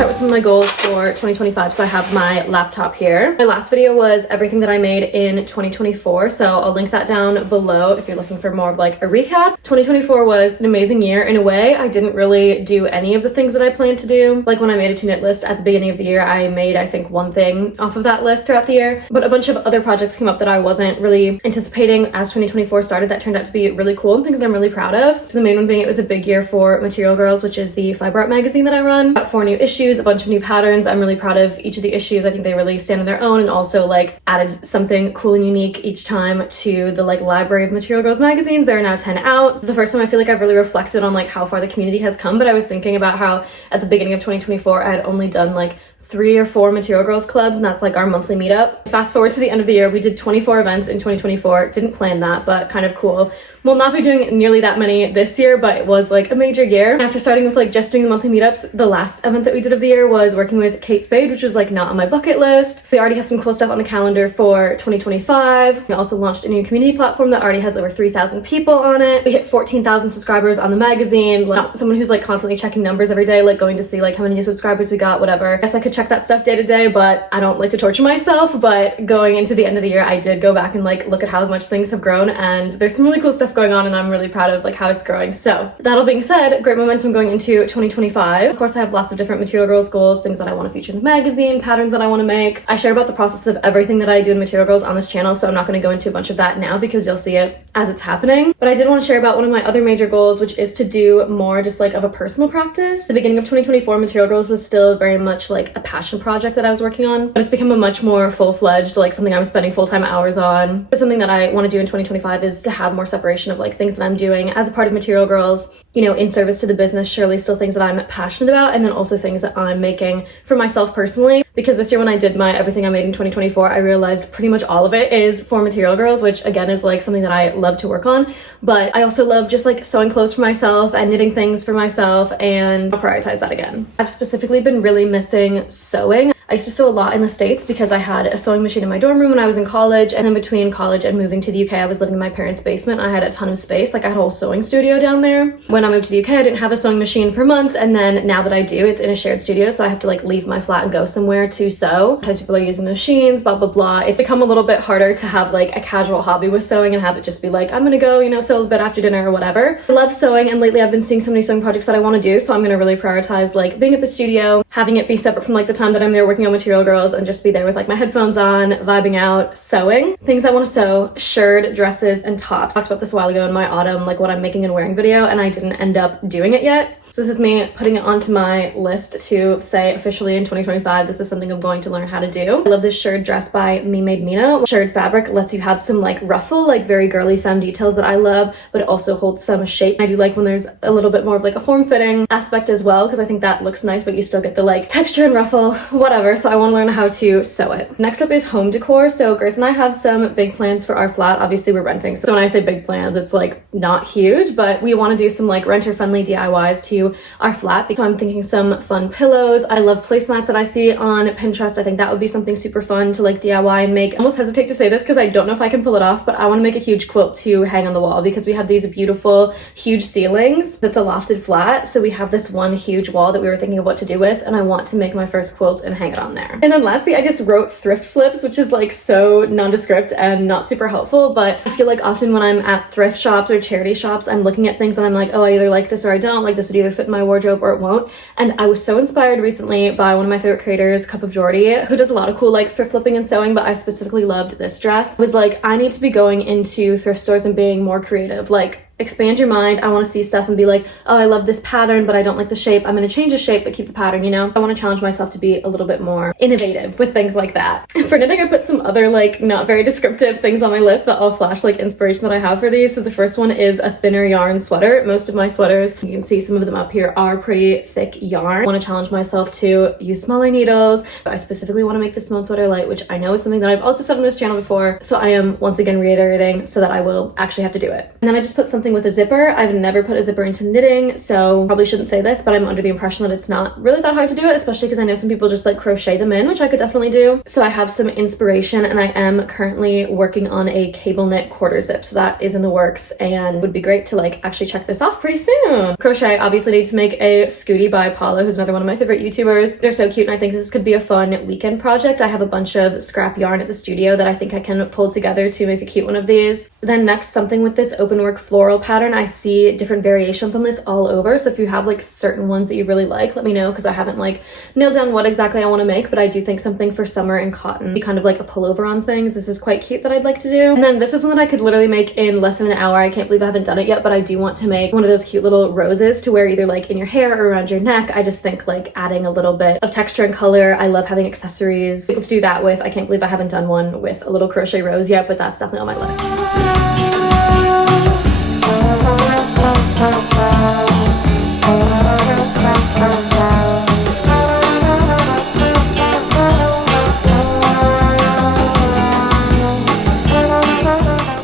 start with some of my goals for 2025. So I have my laptop here. My last video was everything that I made in 2024, so I'll link that down below if you're looking for more of like a recap. 2024 was an amazing year in a way. I didn't really do any of the things that I planned to do. Like when I made a to-knit list at the beginning of the year, I made I think one thing off of that list throughout the year, but a bunch of other projects came up that I wasn't really anticipating as 2024 started that turned out to be really cool and things that I'm really proud of. So the main one being it was a big year for Material Girls, which is the fiber art magazine that I run. Got 4 new issues, a bunch of new patterns. I'm really proud of each of the issues. I think they really stand on their own and also like added something cool and unique each time to the like library of Material Girls magazines. There are now 10 out. It's the first time I feel like I've really reflected on like how far the community has come, but I was thinking about how at the beginning of 2024 I had only done like 3 or 4 Material Girls clubs, and that's like our monthly meetup. Fast forward to the end of the year, we did 24 events in 2024. Didn't plan that, but kind of cool. We'll not be doing nearly that many this year, but it was like a major year. After starting with like just doing the monthly meetups, the last event that we did of the year was working with Kate Spade, which was like not on my bucket list. We already have some cool stuff on the calendar for 2025. We also launched a new community platform that already has over 3,000 people on it. We hit 14,000 subscribers on the magazine. Not someone who's like constantly checking numbers every day, like going to see like how many new subscribers we got, whatever. I guess I could check that stuff day to day, but I don't like to torture myself. But going into the end of the year, I did go back and like look at how much things have grown, and there's some really cool stuff going on, and I'm really proud of like how it's growing. So that all being said, great momentum going into 2025. Of course, I have lots of different Material Girls goals, things that I want to feature in the magazine, patterns that I want to make. I share about the process of everything that I do in Material Girls on this channel, so I'm not going to go into a bunch of that now because you'll see it as it's happening. But I did want to share about one of my other major goals, which is to do more just like of a personal practice. The beginning of 2024, Material Girls was still very much like a passion project that I was working on, but it's become a much more full-fledged, like something I'm spending full-time hours on. But something that I want to do in 2025 is to have more separation of like things that I'm doing as a part of Material Girls, you know, in service to the business, surely still things that I'm passionate about, and then also things that I'm making for myself personally. Because this year when I did my everything I made in 2024, I realized pretty much all of it is for Material Girls, which again is like something that I love to work on. But I also love just like sewing clothes for myself and knitting things for myself, and I'll prioritize that again. I've specifically been really missing sewing. I used to sew a lot in the States because I had a sewing machine in my dorm room when I was in college, and then between college and moving to the UK, I was living in my parents' basement. I had a ton of space, like I had a whole sewing studio down there. When I moved to the UK, I didn't have a sewing machine for months, and then now that I do, it's in a shared studio, so I have to like leave my flat and go somewhere to sew. Sometimes people are using the machines, blah, blah, blah. It's become a little bit harder to have like a casual hobby with sewing and have it just be like, I'm gonna go, you know, sew a little bit after dinner or whatever. I love sewing, and lately I've been seeing so many sewing projects that I want to do, so I'm gonna really prioritize like being at the studio, having it be separate from like the time that I'm there working on Material Girls, and just be there with like my headphones on, vibing out, sewing. Things I want to sew: shirts, dresses, and tops. I talked about this a while ago in my autumn, like what I'm making and wearing video, and I didn't end up doing it yet. So this is me putting it onto my list to say officially in 2025, this is something I'm going to learn how to do. I love this shirred dress by Me Made Mina. Shirred fabric lets you have some like ruffle, like very girly femme details that I love, but it also holds some shape. I do like when there's a little bit more of like a form-fitting aspect as well, because I think that looks nice, but you still get the like texture and ruffle, whatever. So I want to learn how to sew it. Next up is home decor. So Grace and I have some big plans for our flat. Obviously we're renting, so when I say big plans, it's like not huge, but we want to do some like renter-friendly DIYs to our flat. So I'm thinking some fun pillows. I love placemats that I see on Pinterest. I think that would be something super fun to like DIY and make. I almost hesitate to say this because I don't know if I can pull it off, but I want to make a huge quilt to hang on the wall because we have these beautiful huge ceilings. That's a lofted flat, so we have this one huge wall that we were thinking of what to do with, and I want to make my first quilt and hang it on there. And then lastly, I just wrote thrift flips, which is like so nondescript and not super helpful, but I feel like often when I'm at thrift shops or charity shops, I'm looking at things and I'm like, oh, I either like this or I don't. Like this would either fit in my wardrobe or it won't. And I was so inspired recently by one of my favorite creators, Cup of Jordy, who does a lot of cool like thrift flipping and sewing, but I specifically loved this dress. I was like, I need to be going into thrift stores and being more creative. Like, expand your mind. I want to see stuff and be like, oh, I love this pattern, but I don't like the shape. I'm going to change the shape, but keep the pattern, you know? I want to challenge myself to be a little bit more innovative with things like that. For knitting, I put some other like not very descriptive things on my list that I'll flash like inspiration that I have for these. So the first one is a thinner yarn sweater. Most of my sweaters, you can see some of them up here, are pretty thick yarn. I want to challenge myself to use smaller needles. I specifically want to make the Simone sweater light, which I know is something that I've also said on this channel before. So I am once again reiterating so that I will actually have to do it. And then I just put something anything with a zipper. I've never put a zipper into knitting, so probably shouldn't say this, but I'm under the impression that it's not really that hard to do it, especially because I know some people just like crochet them in, which I could definitely do. So I have some inspiration, and I am currently working on a cable knit quarter zip, so that is in the works and would be great to like actually check this off pretty soon. Crochet, obviously need to make a Scooty by Paula, who's another one of my favorite YouTubers. They're so cute, and I think this could be a fun weekend project. I have a bunch of scrap yarn at the studio that I think I can pull together to make a cute one of these. Then next, something with this open work floral pattern. I see different variations on this all over, so if you have like certain ones that you really like, let me know, because I haven't like nailed down what exactly I want to make, but I do think something for summer and cotton, be kind of like a pullover on things. This is quite cute that I'd like to do. And then this is one that I could literally make in less than an hour. I can't believe I haven't done it yet, but I do want to make one of those cute little roses to wear either like in your hair or around your neck. I just think like adding a little bit of texture and color. I love having accessories to do that with. I can't believe I haven't done one with a little crochet rose yet, but that's definitely on my list.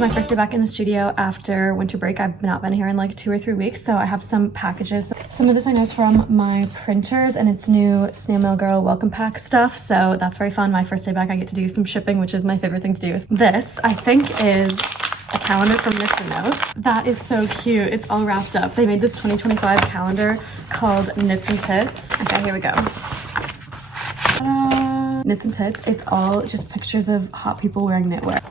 My first day back in the studio after winter break. I've not been here in like 2 or 3 weeks, so I have some packages. Some of this I know is from my printers, and it's new Snail Mail Girl welcome pack stuff, so that's very fun. My first day back, I get to do some shipping, which is my favorite thing to do. This, I think, is a calendar from Knits and Notes. That is so cute. It's all wrapped up. They made this 2025 calendar called Knits and Tits. Okay, here we go. Knits and Tits. It's all just pictures of hot people wearing knitwear.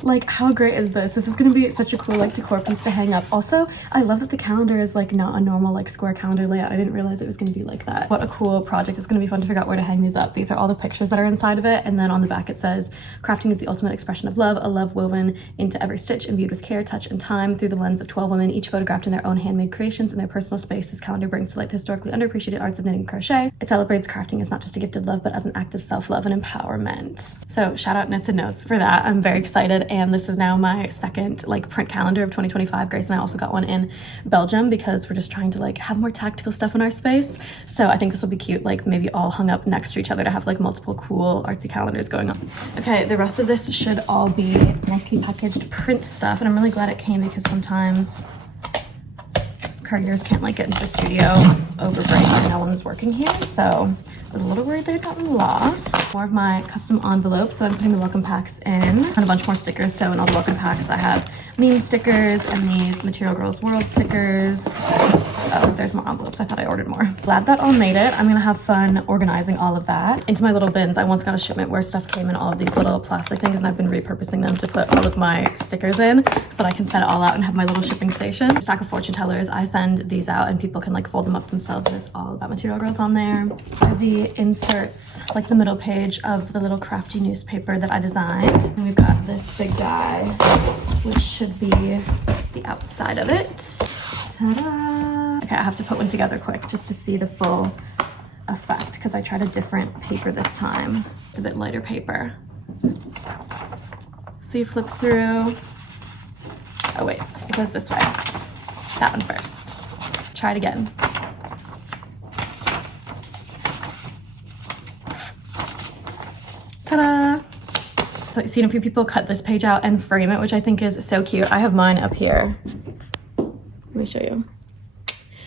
Like, how great is this? This is gonna be such a cool like decor piece to hang up. Also, I love that the calendar is like not a normal like square calendar layout. I didn't realize it was gonna be like that. What a cool project. It's gonna be fun to figure out where to hang these up. These are all the pictures that are inside of it, and then on the back it says, crafting is the ultimate expression of love, a love woven into every stitch, imbued with care, touch, and time through the lens of 12 women, each photographed in their own handmade creations in their personal space. This calendar brings to light the historically underappreciated arts of knitting and crochet. It celebrates crafting as not just a gift of love, but as an act of self-love and empowerment. So shout out Knits and Notes for that. I'm very excited, and this is now my second like print calendar of 2025. Grace and I also got one in Belgium because we're just trying to like have more tactical stuff in our space. So I think this will be cute, like maybe all hung up next to each other to have like multiple cool artsy calendars going on. Okay, the rest of this should all be nicely packaged print stuff, and I'm really glad it came because sometimes couriers can't like get into the studio over break and no one's working here, so I was a little worried they had gotten lost. More of my custom envelopes that I'm putting the welcome packs in, and a bunch more stickers. So in all the welcome packs I have meme stickers and these Material Girls World stickers. Oh, there's more envelopes. I thought I ordered more. Glad that all made it. I'm gonna have fun organizing all of that into my little bins. I once got a shipment where stuff came in all of these little plastic things, and I've been repurposing them to put all of my stickers in so that I can send it all out and have my little shipping station. Stack of fortune tellers. I send these out and people can like fold them up themselves, and it's all about Material Girls on there. The inserts, like the middle page of the little crafty newspaper that I designed. And we've got this big guy, which should be the outside of it. Ta-da! Okay, I have to put one together quick just to see the full effect because I tried a different paper this time. It's a bit lighter paper. So you flip through. Oh wait, it goes this way. That one first. Try it again. Ta-da! So I've seen a few people cut this page out and frame it, which I think is so cute. I have mine up here. Let me show you.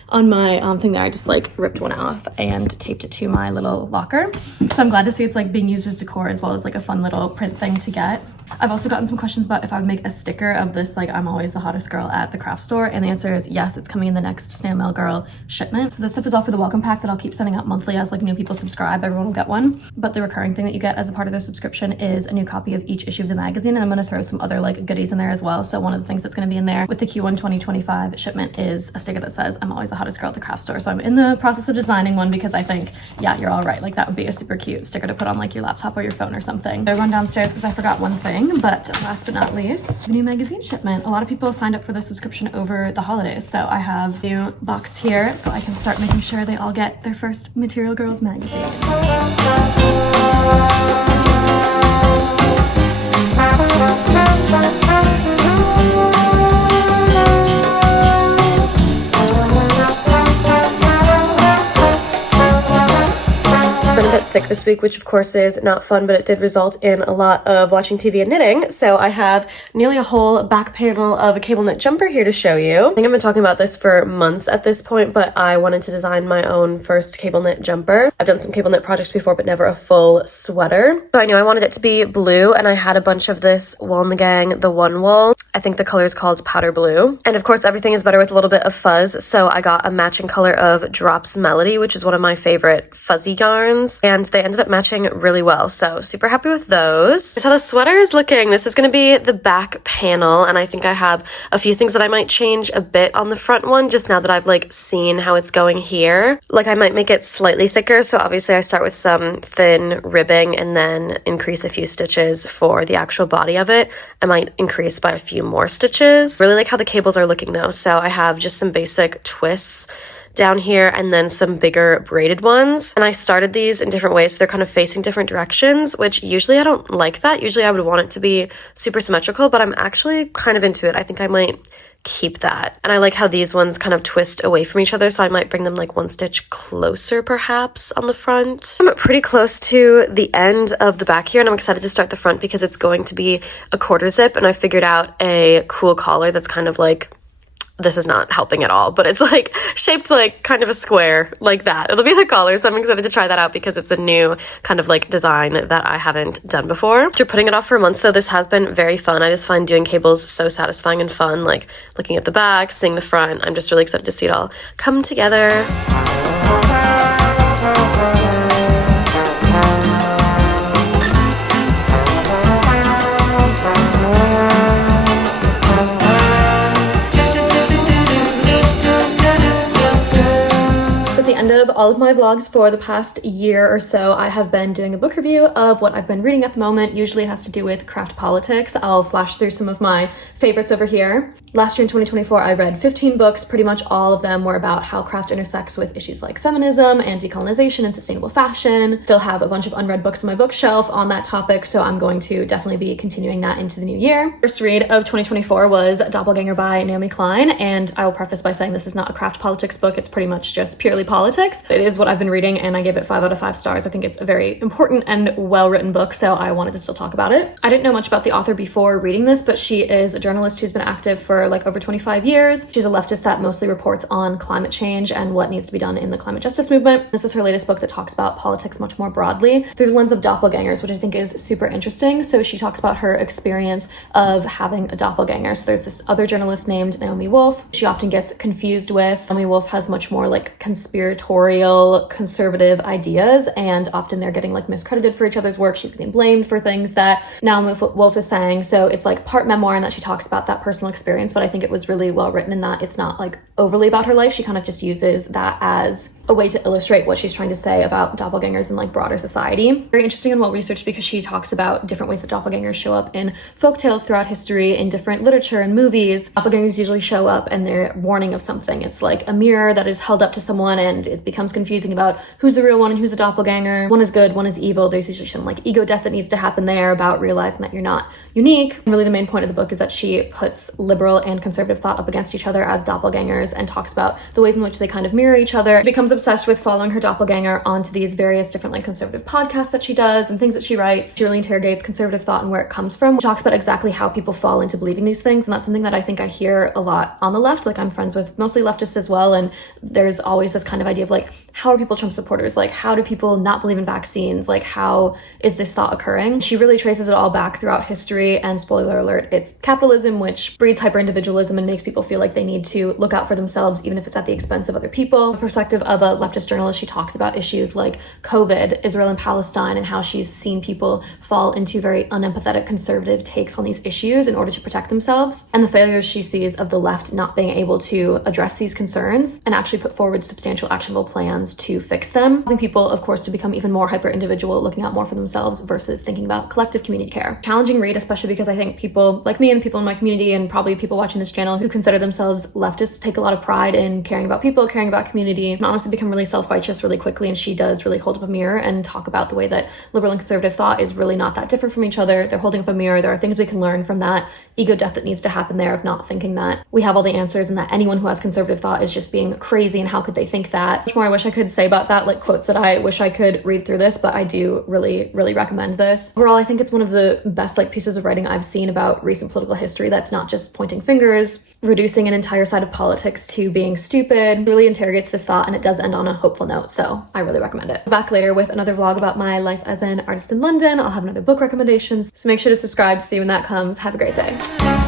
On my thing there, I just like ripped one off and taped it to my little locker. So I'm glad to see it's like being used as decor as well as like a fun little print thing to get. I've also gotten some questions about if I would make a sticker of this, like I'm always the hottest girl at the craft store, and the answer is yes, it's coming in the next Snail Mail Girl shipment. So this stuff is all for the welcome pack that I'll keep sending out monthly as like new people subscribe. Everyone will get one, but the recurring thing that you get as a part of their subscription is a new copy of each issue of the magazine, and I'm going to throw some other like goodies in there as well. So one of the things that's going to be in there with the Q1 2025 shipment is a sticker that says I'm always the hottest girl at the craft store. So I'm in the process of designing one because I think, yeah, you're all right, like that would be a super cute sticker to put on like your laptop or your phone or something. I run downstairs because I forgot one thing, but last but not least, a new magazine shipment. A lot of people signed up for the subscription over the holidays, so I have a new box here so I can start making sure they all get their first Material Girls magazine. I've been a bit sick this week, which of course is not fun, but it did result in a lot of watching TV and knitting. So I have nearly a whole back panel of a cable knit jumper here to show you. I think I've been talking about this for months at this point, but I wanted to design my own first cable knit jumper. I've done some cable knit projects before, but never a full sweater. So I knew I wanted it to be blue, and I had a bunch of this Wool in the Gang, the One Wool. I think the color is called Powder Blue. And of course, everything is better with a little bit of fuzz. So I got a matching color of Drops Melody, which is one of my favorite fuzzy yarns. And they ended up matching really well, so super happy with those. Here's how the sweater is looking. This is going to be the back panel, and I think I have a few things that I might change a bit on the front one, just now that I've like seen how it's going here. Like I might make it slightly thicker, so obviously I start with some thin ribbing and then increase a few stitches for the actual body of it. I might increase by a few more stitches. Really like how the cables are looking though, so I have just some basic twists down here and then some bigger braided ones, and I started these in different ways, so they're kind of facing different directions, which usually I don't like that. Usually I would want it to be super symmetrical, but I'm actually kind of into it. I think I might keep that. And I like how these ones kind of twist away from each other, so I might bring them like one stitch closer perhaps on the front. I'm pretty close to the end of the back here, and I'm excited to start the front because it's going to be a quarter zip, and I figured out a cool collar that's kind of like, this is not helping at all, but it's like shaped like kind of a square like that. It'll be the collar, so I'm excited to try that out because it's a new kind of like design that I haven't done before. After putting it off for months though, this has been very fun. I just find doing cables so satisfying and fun, like looking at the back, seeing the front. I'm just really excited to see it all come together. Of all of my vlogs for the past year or so, I have been doing a book review of what I've been reading at the moment. Usually it has to do with craft politics. I'll flash through some of my favorites over here. Last year in 2024, I read 15 books. Pretty much all of them were about how craft intersects with issues like feminism and decolonization and sustainable fashion. Still have a bunch of unread books on my bookshelf on that topic, so I'm going to definitely be continuing that into the new year. First read of 2024 was Doppelganger by Naomi Klein, and I will preface by saying this is not a craft politics book. It's pretty much just purely politics. It is what I've been reading, and I gave it 5 out of 5 stars. I think it's a very important and well-written book, so I wanted to still talk about it. I didn't know much about the author before reading this, but she is a journalist who's been active for like over 25 years. She's a leftist that mostly reports on climate change and what needs to be done in the climate justice movement. This is her latest book that talks about politics much more broadly through the lens of doppelgangers, which I think is super interesting. So she talks about her experience of having a doppelganger. So there's this other journalist named Naomi Wolf. She often gets confused with. Naomi Wolf has much more like conspiratorial, conservative ideas, and often they're getting like miscredited for each other's work. She's getting blamed for things that Naomi Wolf is saying. So it's like part memoir in that she talks about that personal experience, but I think it was really well written in that it's not like overly about her life. She kind of just uses that as a way to illustrate what she's trying to say about doppelgangers in like broader society. Very interesting and well researched because she talks about different ways that doppelgangers show up in folktales throughout history, in different literature and movies. Doppelgangers usually show up and they're warning of something. It's like a mirror that is held up to someone and it becomes confusing about who's the real one and who's the doppelganger. One is good, one is evil. There's usually some like ego death that needs to happen there about realizing that you're not unique. And really the main point of the book is that she puts liberal and conservative thought up against each other as doppelgangers and talks about the ways in which they kind of mirror each other. She becomes obsessed with following her doppelganger onto these various different like conservative podcasts that she does and things that she writes. She really interrogates conservative thought and where it comes from. She talks about exactly how people fall into believing these things, and that's something that I think I hear a lot on the left. Like I'm friends with mostly leftists as well, and there's always this kind of idea of like, how are people Trump supporters? Like how do people not believe in vaccines? Like how is this thought occurring? She really traces it all back throughout history, and spoiler alert, it's capitalism, which breeds hyper-individualism and makes people feel like they need to look out for themselves even if it's at the expense of other people. From the perspective of a leftist journalist, she talks about issues like COVID, Israel and Palestine, and how she's seen people fall into very unempathetic conservative takes on these issues in order to protect themselves, and the failures she sees of the left not being able to address these concerns and actually put forward substantial actionable plans to fix them, causing people of course to become even more hyper-individual, looking out more for themselves versus thinking about collective community care. Challenging read, especially because I think people like me and people in my community and probably people watching this channel who consider themselves leftists take a lot of pride in caring about people, caring about community, and honestly become really self-righteous really quickly, and she does really hold up a mirror and talk about the way that liberal and conservative thought is really not that different from each other. They're holding up a mirror. There are things we can learn from that ego death that needs to happen there, of not thinking that we have all the answers and that anyone who has conservative thought is just being crazy, and how could they think that. Much more I wish I could say about that, like quotes that I wish I could read through this, but I do really recommend this. Overall, I think it's one of the best like pieces of writing I've seen about recent political history that's not just pointing fingers, reducing an entire side of politics to being stupid. It really interrogates this thought, and it does end on a hopeful note, so I really recommend it. Back later with another vlog about my life as an artist in London. I'll have another book recommendations, so make sure to subscribe to see when that comes. Have a great day.